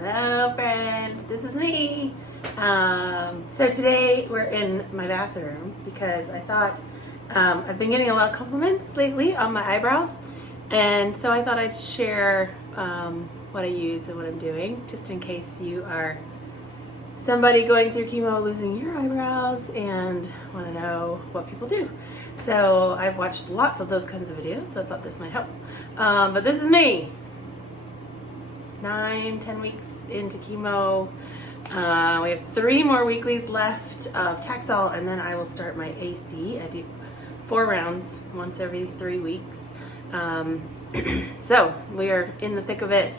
Hello friends, this is me. So today we're in my bathroom because I thought I've been getting a lot of compliments lately on my eyebrows, and so I thought I'd share what I use and what I'm doing, just in case you are somebody going through chemo losing your eyebrows and want to know what people do. So I've watched lots of those kinds of videos, so I thought this might help. But this is me. 9-10 weeks into chemo. We have 3 more weeklies left of Taxol, and then I will start my AC. I do 4 rounds, once every 3 weeks. So we are in the thick of it.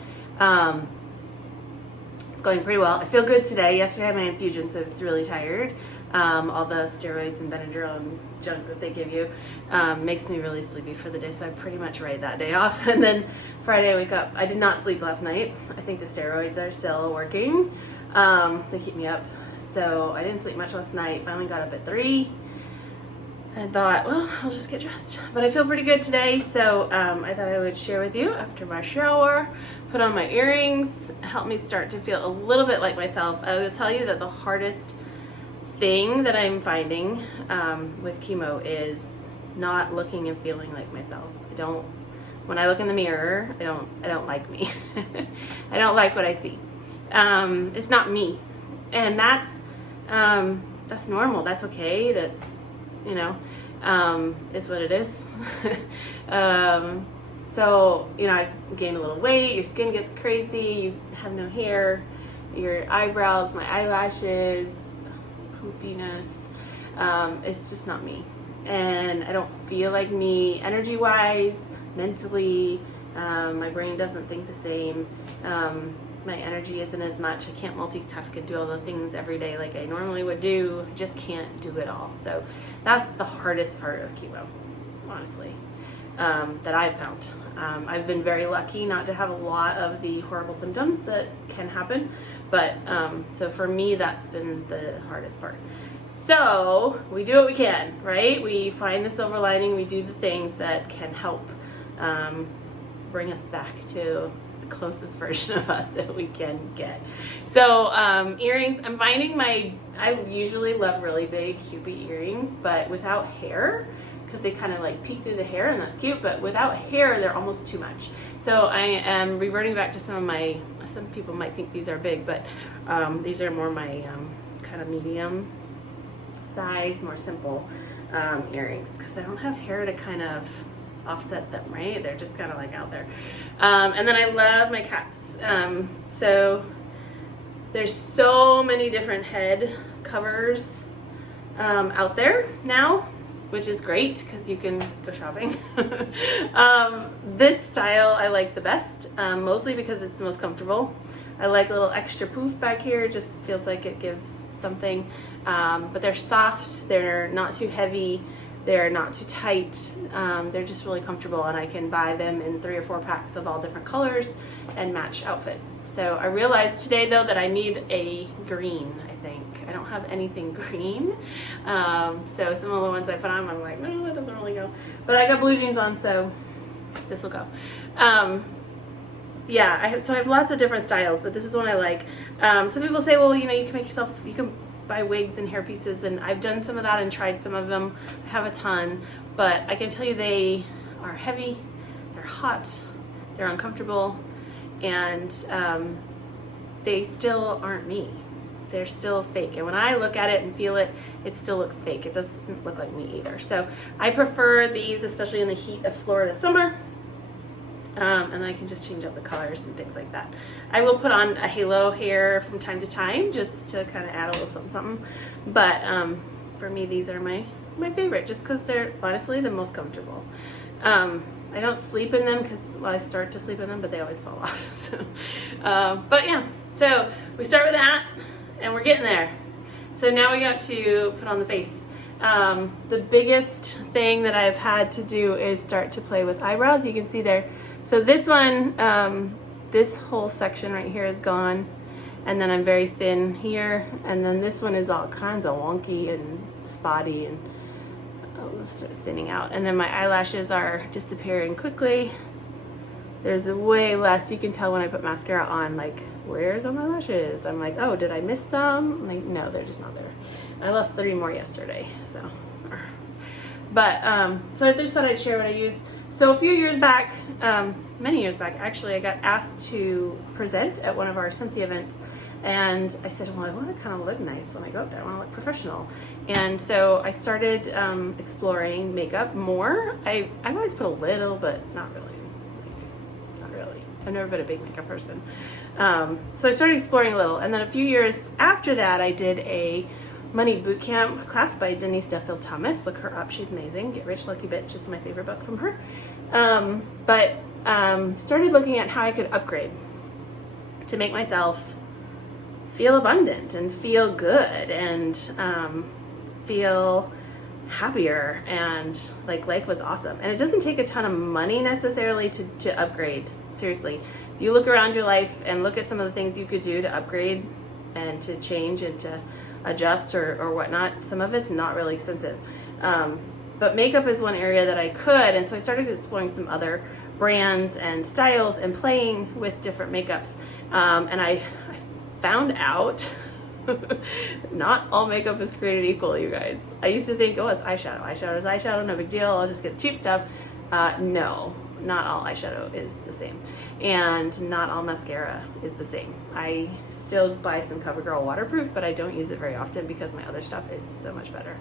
It's going pretty well. I feel good today. Yesterday I had my infusion, so I was really tired. All the steroids and Benadryl and junk that they give you makes me really sleepy for the day, so I pretty much write that day off. And then Friday I wake up. I did not sleep last night. I think the steroids are still working. They keep me up. So I didn't sleep much last night. Finally got up at 3 and thought, well, I'll just get dressed. But I feel pretty good today, so I thought I would share with you after my shower, put on my earrings, help me start to feel a little bit like myself. I will tell you that the hardest thing that I'm finding with chemo is not looking and feeling like myself. When I look in the mirror, I don't like me. I don't like what I see. It's not me, and that's normal. That's okay. That's, it's what it is. So I gained a little weight. Your skin gets crazy. You have no hair. Your eyebrows, my eyelashes, poofiness. It's just not me, and I don't feel like me energy-wise, mentally. My brain doesn't think the same. My energy isn't as much. I can't multitask and do all the things every day like I normally would do. I just can't do it all. So that's the hardest part of chemo, honestly, that I've found. I've been very lucky not to have a lot of the horrible symptoms that can happen, but so for me, that's been the hardest part. So we do what we can, right? We find the silver lining. We do the things that can help bring us back to the closest version of us that we can get. So earrings, I'm finding I usually love really big Cupid earrings, but without hair, because they kind of like peek through the hair, and that's cute, but without hair, they're almost too much. So I am reverting back to some people might think these are big, but these are more my kind of medium size, more simple earrings, because I don't have hair to kind of offset them, right? They're just kind of like out there. And then I love my caps. So there's so many different head covers out there now, which is great because you can go shopping. This style I like the best, mostly because it's the most comfortable. I like a little extra poof back here. It just feels like it gives something. But they're soft, they're not too heavy, they're not too tight, they're just really comfortable, and I can buy them in 3 or 4 packs of all different colors and match outfits. So I realized today though that I need a green, I think. I don't have anything green. So some of the ones I put on, I'm like, no, that doesn't really go. But I got blue jeans on, so this will go. Yeah, I have lots of different styles, but this is one I like. Some people say, well, you can buy wigs and hair pieces, and I've done some of that and tried some of them. I have a ton, but I can tell you they are heavy, they're hot, they're uncomfortable, and they still aren't me. They're still fake, and when I look at it and feel it, it still looks fake. It doesn't look like me either. So I prefer these, especially in the heat of Florida summer. And I can just change up the colors and things like that. I will put on a halo here from time to time just to kind of add a little something. But for me, these are my favorite, just because they're honestly the most comfortable. I don't sleep in them I start to sleep in them, but they always fall off. So, but yeah, so we start with that, and we're getting there. So now we got to put on the face. The biggest thing that I've had to do is start to play with eyebrows. You can see there. So this one, this whole section right here is gone, and then I'm very thin here, and then this one is all kinds of wonky and spotty, and let's start thinning out. And then my eyelashes are disappearing quickly. There's way less. You can tell when I put mascara on, like, where's all my lashes? I'm like, oh, did I miss some? I'm like, no, they're just not there. I lost 30 more yesterday, so. But, so I just thought I'd share what I use. So a few years back, many years back, actually, I got asked to present at one of our Scentsy events. And I said, well, I want to kind of look nice when I go up there. I want to look professional. And so I started exploring makeup more. I've always put a little, but not really. Not really. I've never been a big makeup person. So I started exploring a little. And then a few years after that, I did a money boot camp class by Denise Duffield Thomas. Look her up. She's amazing. Get Rich, Lucky Bitch is my favorite book from her. But started looking at how I could upgrade to make myself feel abundant and feel good and feel happier and like life was awesome. And it doesn't take a ton of money necessarily to upgrade. Seriously, you look around your life and look at some of the things you could do to upgrade and to change and to adjust or whatnot. Some of it's not really expensive. But makeup is one area that I could, and so I started exploring some other brands and styles and playing with different makeups. And I found out not all makeup is created equal, you guys. I used to think, oh, it's eyeshadow. Eyeshadow is eyeshadow, no big deal. I'll just get cheap stuff. No, not all eyeshadow is the same. And not all mascara is the same. I still buy some CoverGirl waterproof, but I don't use it very often because my other stuff is so much better.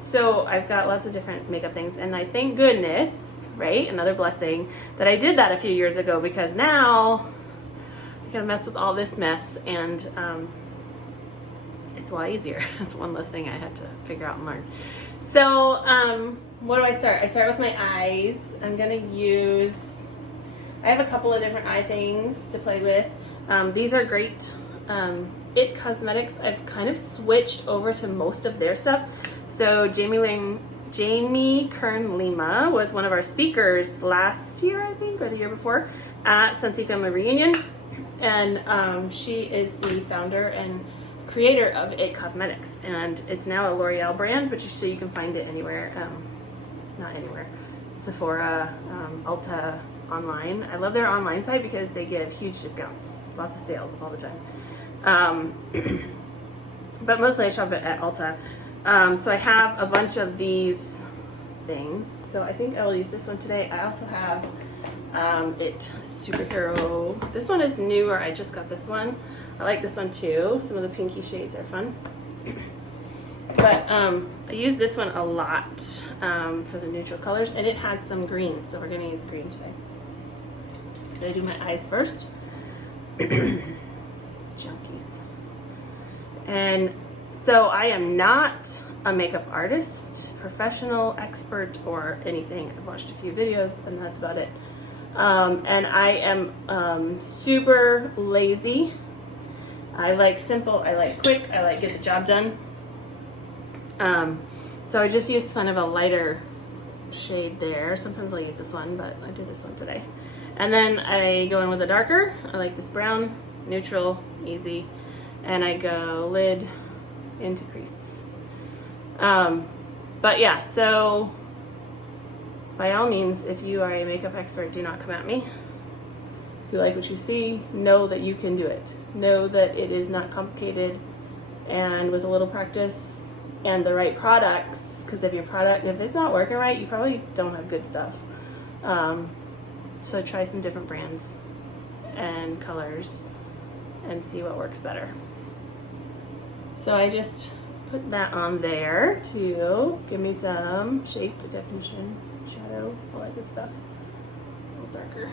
So I've got lots of different makeup things, and I thank goodness, right, another blessing, that I did that a few years ago, because now I gotta mess with all this mess, and it's a lot easier. That's one less thing I had to figure out and learn. So what do I start? I start with my eyes. I'm gonna use, I have a couple of different eye things to play with. These are great. It Cosmetics, I've kind of switched over to most of their stuff. So Jamie Kern Lima was one of our speakers last year, I think, or the year before, at Scentsy Family Reunion. And she is the founder and creator of It Cosmetics. And it's now a L'Oreal brand, but so you can find it anywhere. Not anywhere. Sephora, Ulta, online. I love their online site because they give huge discounts. Lots of sales all the time. But mostly I shop at Ulta. So I have a bunch of these things. So I think I will use this one today. I also have It Superhero. This one is newer. I just got this one. I like this one too. Some of the pinky shades are fun. But I use this one a lot for the neutral colors, and it has some green, so we're going to use green today. So I do my eyes first. Junkies. And so I am not a makeup artist, professional, expert, or anything. I've watched a few videos, and that's about it. And I am super lazy. I like simple, I like quick, I like get the job done. So I just used kind of a lighter shade there. Sometimes I'll use this one, but I did this one today. And then I go in with a darker. I like this brown, neutral, easy. And I go lid into crease. But yeah, so by all means, if you are a makeup expert, do not come at me. If you like what you see, know that you can do it. Know that it is not complicated, and with a little practice and the right products, because if it's not working right, you probably don't have good stuff. So try some different brands and colors and see what works better. So I just put that on there to give me some shape, definition, shadow, all that good stuff. A little darker.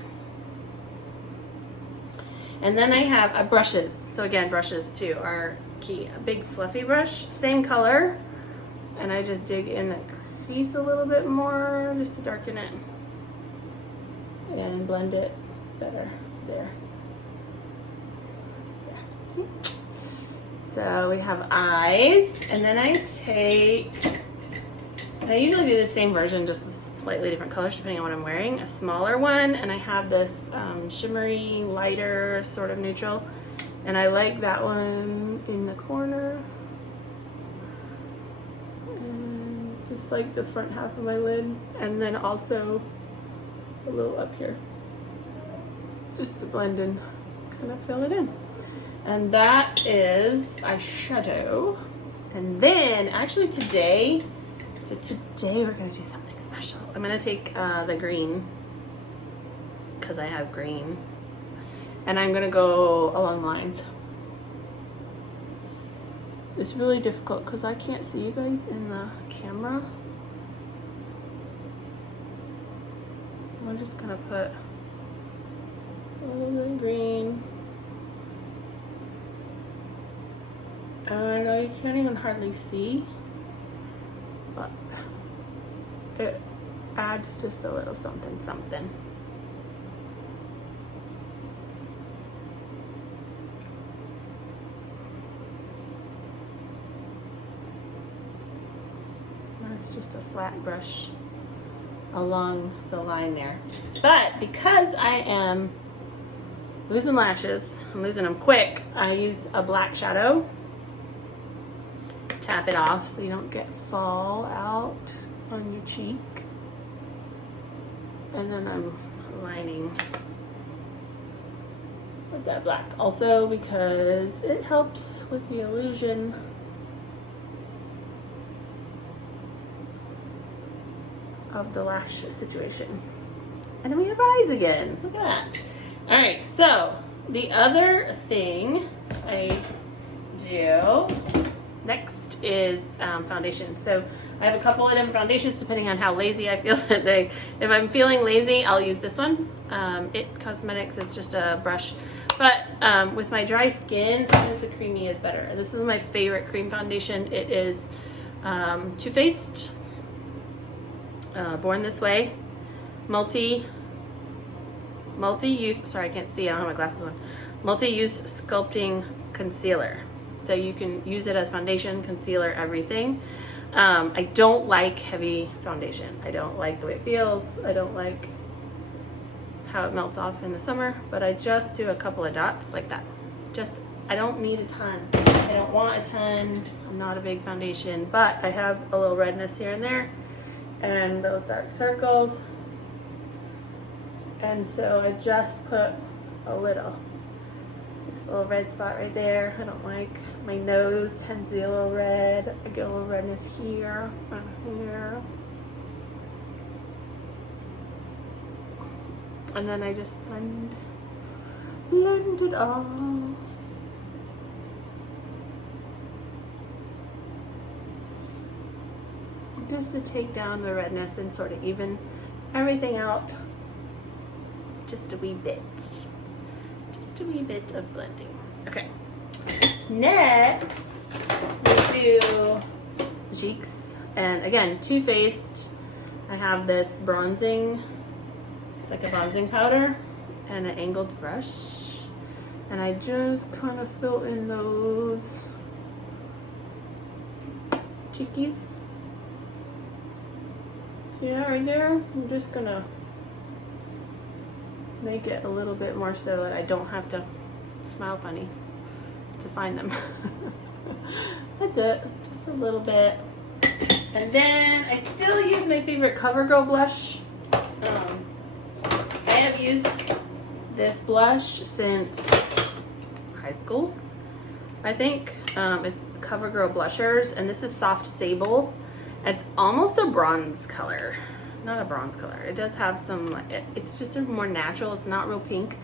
And then I have brushes. So again, brushes too are key. A big fluffy brush, same color, and I just dig in the crease a little bit more just to darken it and blend it better there. Yeah. See? So we have eyes, and then I usually do the same version, just with slightly different colors depending on what I'm wearing. A smaller one, and I have this shimmery, lighter, sort of neutral, and I like that one in the corner, and just like the front half of my lid, and then also a little up here. just to blend in, kind of fill it in. And that is eyeshadow. And then actually today we're gonna do something special. I'm gonna take the green, because I have green, and I'm gonna go along the lines. It's really difficult because I can't see you guys in the camera. I'm just gonna put a little bit of green. I know you can't even hardly see, but it adds just a little something something. It's just a flat brush along the line there. But because I am losing lashes, I'm losing them quick, I use a black shadow. Tap it off so you don't get fallout on your cheek. And then I'm lining with that black. Also because it helps with the illusion of the lash situation. And then we have eyes again. Look at that. All right, so the other thing I do next is foundation. So I have a couple of different foundations depending on how lazy I feel that day. If I'm feeling lazy, I'll use this one. It Cosmetics, it's just a brush. But with my dry skin, sometimes the creamy is better. And this is my favorite cream foundation. It is Too Faced. Born This Way, multi-use, sorry I can't see, I don't have my glasses on, multi-use sculpting concealer. So you can use it as foundation, concealer, everything. I don't like heavy foundation. I don't like the way it feels. I don't like how it melts off in the summer, but I just do a couple of dots like that. I don't need a ton. I don't want a ton. I'm not a big foundation, but I have a little redness here and there, and those dark circles, and so I just put a little, this little red spot right there. I don't like, my nose tends to be a little red. I get a little redness here and here, and then I just blend it off. Just to take down the redness and sort of even everything out just a wee bit. Just a wee bit of blending. Okay. Next, we do cheeks. And again, Too Faced. I have this bronzing, it's like a bronzing powder and an angled brush. And I just kind of fill in those cheekies. See that right there? I'm just gonna make it a little bit more so that I don't have to smile funny to find them. That's it, just a little bit. And then I still use my favorite CoverGirl blush. I have used this blush since high school, I think. It's CoverGirl Blushers, and this is Soft Sable. It's almost a bronze color. Not a bronze color. It does have some, it's just a more natural. It's not real pink.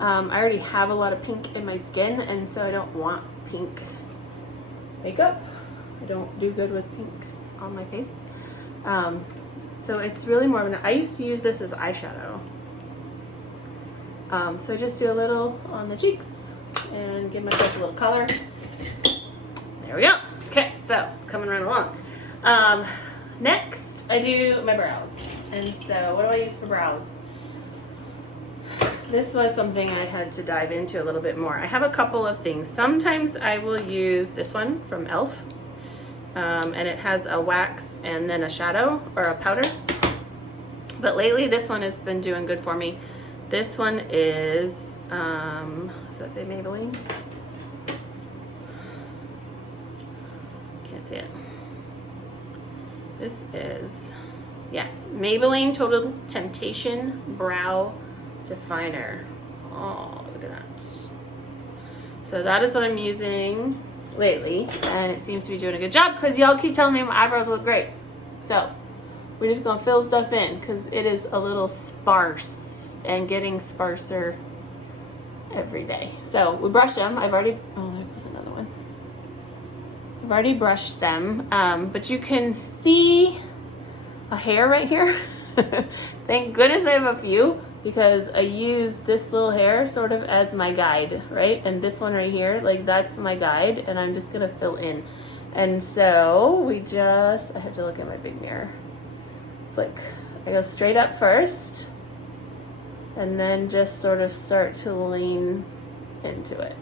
I already have a lot of pink in my skin, and so I don't want pink makeup. I don't do good with pink on my face. So it's really more of an, I used to use this as eyeshadow. So I just do a little on the cheeks and give myself a little color. There we go. Okay, so it's coming right along. Next, I do my brows. And so what do I use for brows? This was something I had to dive into a little bit more. I have a couple of things. Sometimes I will use this one from e.l.f. And it has a wax and then a shadow or a powder. But lately this one has been doing good for me. This one is, does that say Maybelline? Can't see it. This is, yes, Maybelline Total Temptation Brow Definer. Oh, look at that. So that is what I'm using lately, and it seems to be doing a good job because y'all keep telling me my eyebrows look great. So we're just gonna fill stuff in because it is a little sparse and getting sparser every day. So we brush them. I've already, oh, there's another one. I've already brushed them, but you can see a hair right here. Thank goodness I have a few because I use this little hair sort of as my guide, right? And this one right here, like that's my guide, and I'm just gonna fill in. And so I have to look at my big mirror. Flick. I go straight up first, and then just sort of start to lean into it.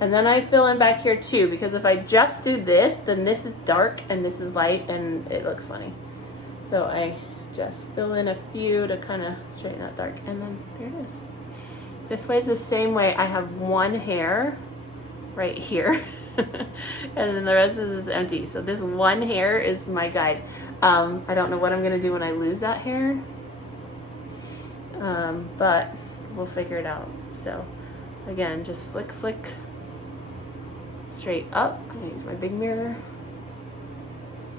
And then I fill in back here too, because if I just do this, then this is dark and this is light and it looks funny. So I just fill in a few to kind of straighten that dark, and then there it is. This way is the same way. I have one hair right here, and then the rest of this is empty. So this one hair is my guide. I don't know what I'm gonna do when I lose that hair, but we'll figure it out. So again, just flick, flick, straight up. I'm gonna use my big mirror.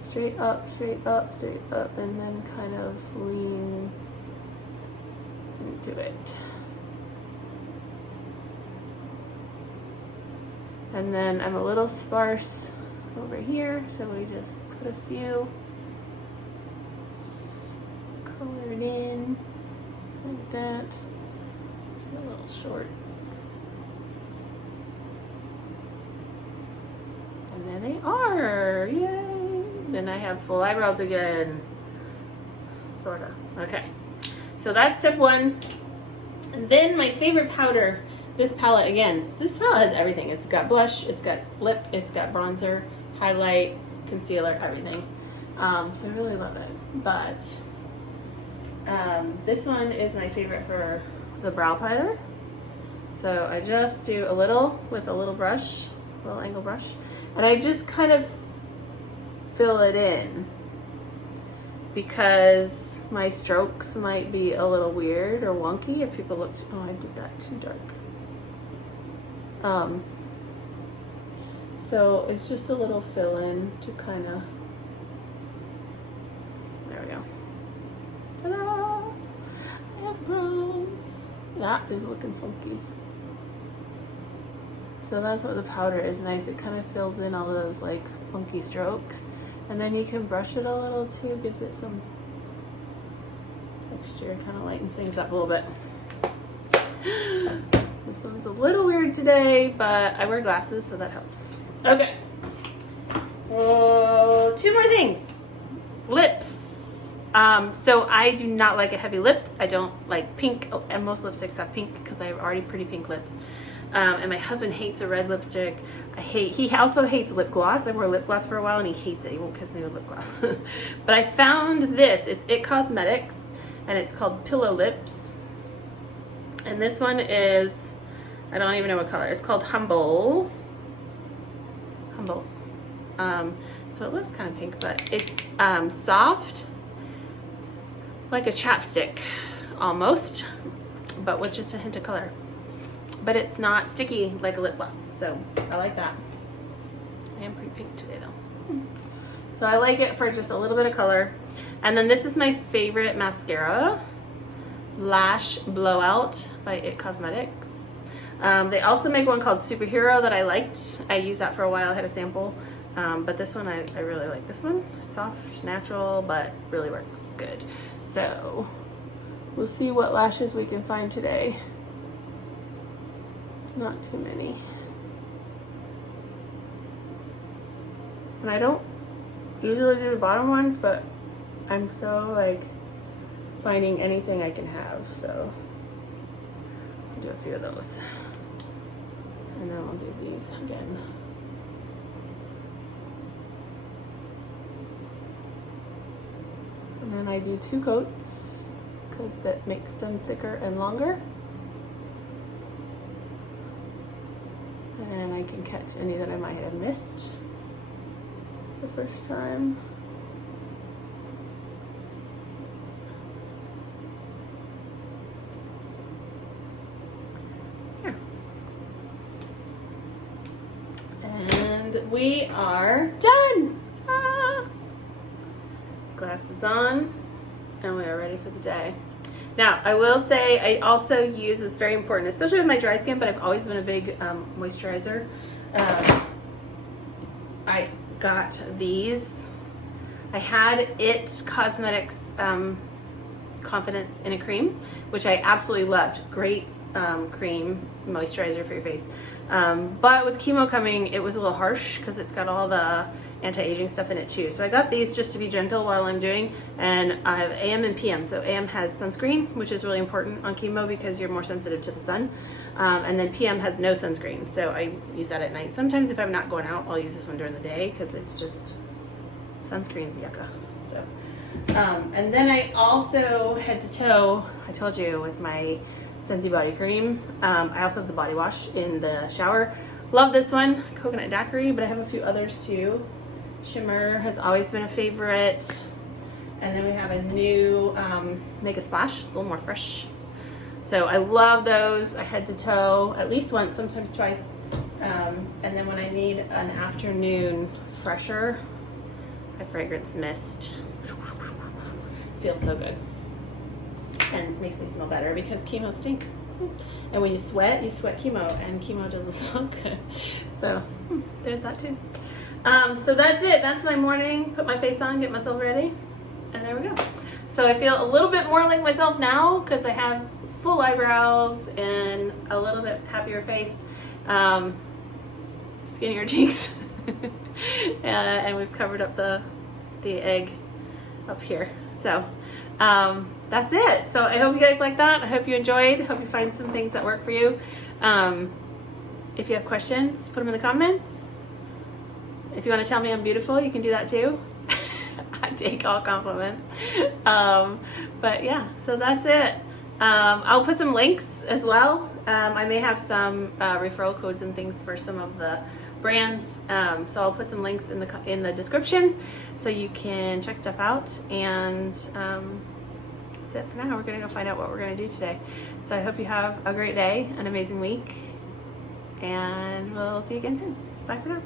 Straight up, straight up, straight up, and then kind of lean into it. And then I'm a little sparse over here, so we just put a few, color it in, like that. It's a little short. And there they are, yay! Then I have full eyebrows again, sorta. Okay, so that's step one. And then my favorite powder, this palette again. So this palette has everything. It's got blush, it's got lip, it's got bronzer, highlight, concealer, everything. So I really love it. But this one is my favorite for the brow powder. So I just do a little with a little brush, little angle brush, and I just kind of fill it in because my strokes might be a little weird or wonky if people look, oh, I did that too dark. So it's just a little fill in to kind of, there we go. Ta-da! I have brows. That is looking funky. So that's what the powder is nice. It kind of fills in all those like funky strokes. And then you can brush it a little too, gives it some texture, kind of lightens things up a little bit. This one's a little weird today, but I wear glasses, so that helps. Okay. Two more things. Lips. So I do not like a heavy lip. I don't like pink, and most lipsticks have pink because I have already pretty pink lips. And my husband hates a red lipstick. He also hates lip gloss. I wore lip gloss for a while and he hates it. He won't kiss me with lip gloss. But I found this. It's It Cosmetics and it's called Pillow Lips. And this one is, I don't even know what color. It's called Humble. So it looks kind of pink, but it's soft, like a chapstick almost, but with just a hint of color. But it's not sticky like a lip gloss, so I like that. I am pretty pink today though. So I like it for just a little bit of color. And then this is my favorite mascara, Lash Blowout by It Cosmetics. They also make one called Superhero that I liked. I used that for a while, I had a sample. But this one, I really like this one. Soft, natural, but really works good. So we'll see what lashes we can find today. Not too many. And I don't usually do the bottom ones, but I'm so like finding anything I can have, so I'll do a few of those. And then I'll do these again. And then I do 2 coats because that makes them thicker and longer. And I can catch any that I might have missed the first time. And we are done. Ah. Glasses on, and we are ready for the day. Now, I will say I also use, it's very important, especially with my dry skin, but I've always been a big moisturizer. I got these. I had It Cosmetics Confidence in a Cream, which I absolutely loved. Great cream moisturizer for your face. But with chemo coming, it was a little harsh because it's got all the anti-aging stuff in it too. So I got these just to be gentle while I'm doing, and I have AM and PM. So AM has sunscreen, which is really important on chemo because you're more sensitive to the sun. And then PM has no sunscreen. So I use that at night. Sometimes if I'm not going out, I'll use this one during the day because it's just, sunscreen's yucca. So, and then I also head to toe, I told you, with my Sensi body cream. I also have the body wash in the shower. Love this one, coconut daiquiri, but I have a few others too. Shimmer has always been a favorite. And then we have a new Make a Splash, it's a little more fresh. So I love those. I head to toe at least once, sometimes twice. And then when I need an afternoon fresher, a fragrance mist. Feels so good. And makes me smell better because chemo stinks. And when you sweat chemo, and chemo doesn't smell good. So there's that too. So that's it. That's my morning. Put my face on, get myself ready, and there we go. So I feel a little bit more like myself now because I have full eyebrows and a little bit happier face, skinnier cheeks, and we've covered up the egg up here. So that's it. So I hope you guys like that. I hope you enjoyed. I hope you find some things that work for you. If you have questions, put them in the comments. If you want to tell me I'm beautiful, you can do that too. I take all compliments. But yeah, so that's it. I'll put some links as well. I may have some referral codes and things for some of the brands. So I'll put some links in the description so you can check stuff out. And that's it for now. We're gonna go find out what we're gonna do today. So I hope you have a great day, an amazing week, and we'll see you again soon. Bye for now.